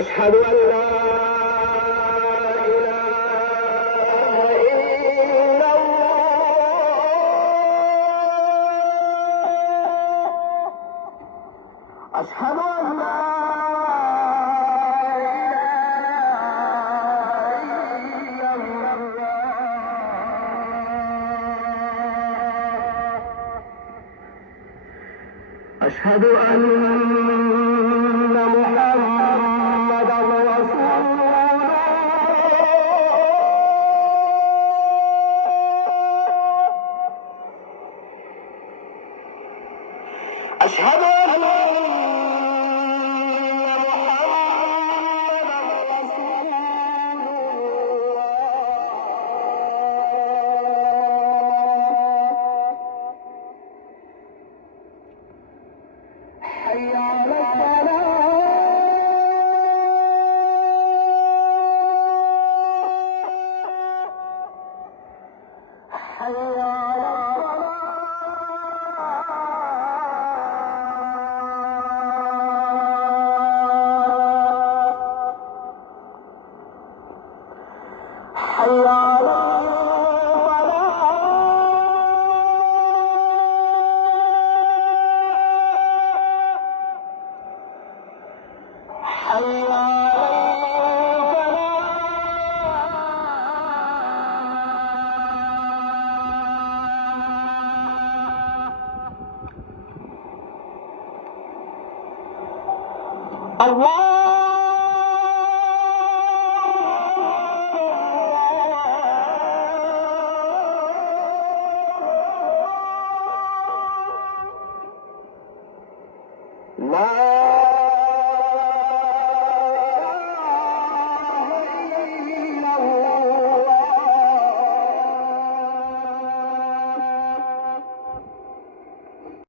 أشهد أن لا إله إلا الله. أشهد أن لا إله إلا الله. أشهد أن محمدا رسول الله. أشهد أن محمدا رسول الله. حي على الصلاة. حي على حي على حي على الله. لا